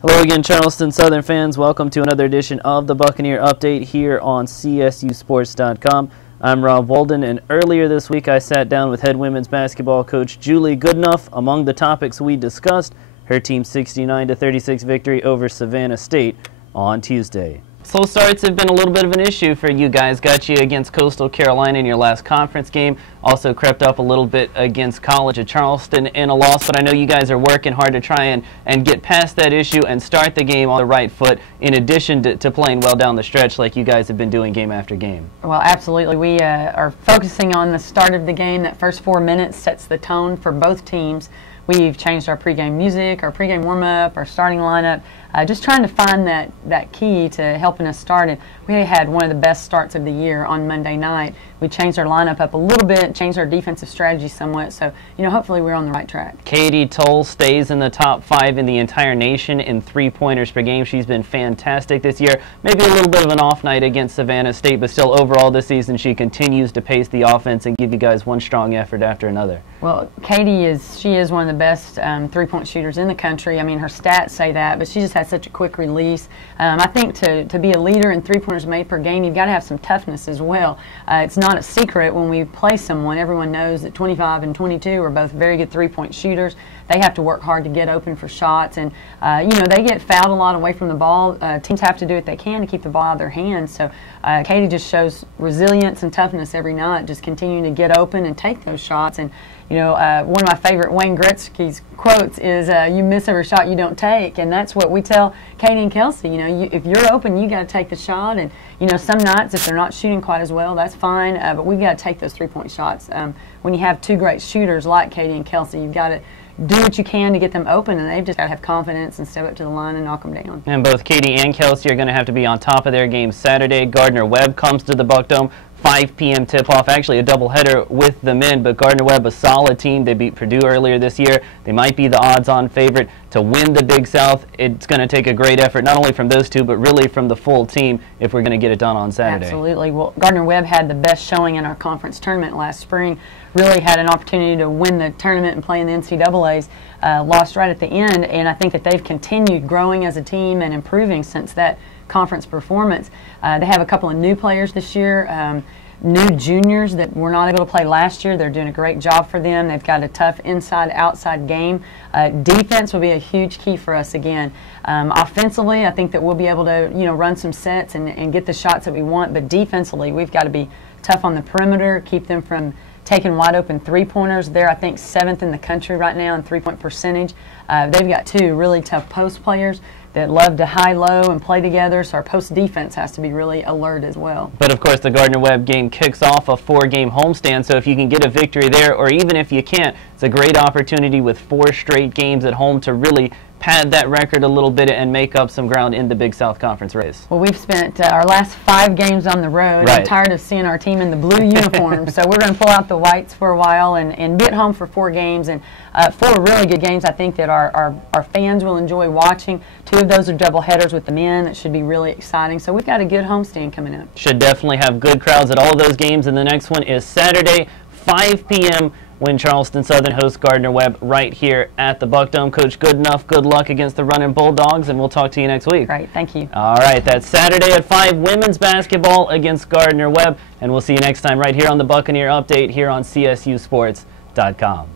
Hello again, Charleston Southern fans. Welcome to another edition of the Buccaneer Update here on CSUSports.com. I'm Rob Walden, and earlier this week I sat down with head women's basketball coach Julie Goodenough. Among the topics we discussed, her team's 69-36 victory over Savannah State on Tuesday. Slow starts have been a little bit of an issue for you guys. Got you against Coastal Carolina in your last conference game. Also crept up a little bit against College of Charleston in a loss, but I know you guys are working hard to try and get past that issue and start the game on the right foot, in addition to playing well down the stretch like you guys have been doing game after game. Well, absolutely. We are focusing on the start of the game. That first 4 minutes sets the tone for both teams. We've changed our pregame music, our pregame warm-up, our starting lineup, just trying to find that key to helping us start. And we had one of the best starts of the year on Monday night. We changed our lineup up a little bit, changed our defensive strategy somewhat, so hopefully we're on the right track. Katie Toll stays in the top 5 in the entire nation in 3-pointers per game. She's been fantastic this year. Maybe a little bit of an off night against Savannah State, but still overall this season she continues to pace the offense and give you guys one strong effort after another. Well, Katie is one of the best 3-point shooters in the country. I mean, her stats say that, but she just has such a quick release. I think to be a leader in 3-pointers made per game, you've got to have some toughness as well. It's not a secret when we play someone. Everyone knows that 25 and 22 are both very good 3-point shooters. They have to work hard to get open for shots, and they get fouled a lot away from the ball. Teams have to do what they can to keep the ball out of their hands. So Katie just shows resilience and toughness every night, just continuing to get open and take those shots. And one of my favorite Wayne Gretzky's quotes is, "You miss every shot you don't take," and that's what we tell Katie and Kelsey. If you're open, you got to take the shot. And some nights, if they're not shooting quite as well, that's fine. But we've got to take those 3-point shots. When you have two great shooters like Katie and Kelsey, you've got to do what you can to get them open, and they've just got to have confidence and step up to the line and knock them down. And both Katie and Kelsey are going to have to be on top of their game Saturday. Gardner Webb comes to the Buck Dome. 5 p.m. tip-off, actually a doubleheader with the men, but Gardner Webb, a solid team. They beat Purdue earlier this year. They might be the odds-on favorite to win the Big South. It's going to take a great effort, not only from those two, but really from the full team if we're going to get it done on Saturday. Absolutely. Well, Gardner Webb had the best showing in our conference tournament last spring. Really had an opportunity to win the tournament and play in the NCAAs. Lost right at the end, and I think that they've continued growing as a team and improving since that conference performance. They have a couple of new players this year, new juniors that were not able to play last year. They're doing a great job for them. They've got a tough inside-outside game. Defense will be a huge key for us again. Offensively, I think that we'll be able to run some sets and get the shots that we want, but defensively we've got to be tough on the perimeter, keep them from taking wide open 3-pointers. They're, I think, 7th in the country right now in 3-point percentage. They've got 2 really tough post players that love to high-low and play together, so our post defense has to be really alert as well. But of course the Gardner Webb game kicks off a 4-game homestand, so if you can get a victory there, or even if you can't, it's a great opportunity with 4 straight games at home to really pad that record a little bit and make up some ground in the Big South Conference race. Well, we've spent our last 5 games on the road. Right. I'm tired of seeing our team in the blue uniforms, so we're going to pull out the whites for a while and be at home for 4 games, and 4 really good games I think that our fans will enjoy watching. 2 of those are double headers with the men. That should be really exciting, so we've got a good homestand coming up. Should definitely have good crowds at all of those games, and the next one is Saturday, 5 p.m. when Charleston Southern hosts Gardner Webb right here at the Buck Dome. Coach Goodenough, good luck against the Running Bulldogs, and we'll talk to you next week. Great, thank you. All right, that's Saturday at 5, women's basketball against Gardner Webb, and we'll see you next time right here on the Buccaneer Update here on CSUSports.com.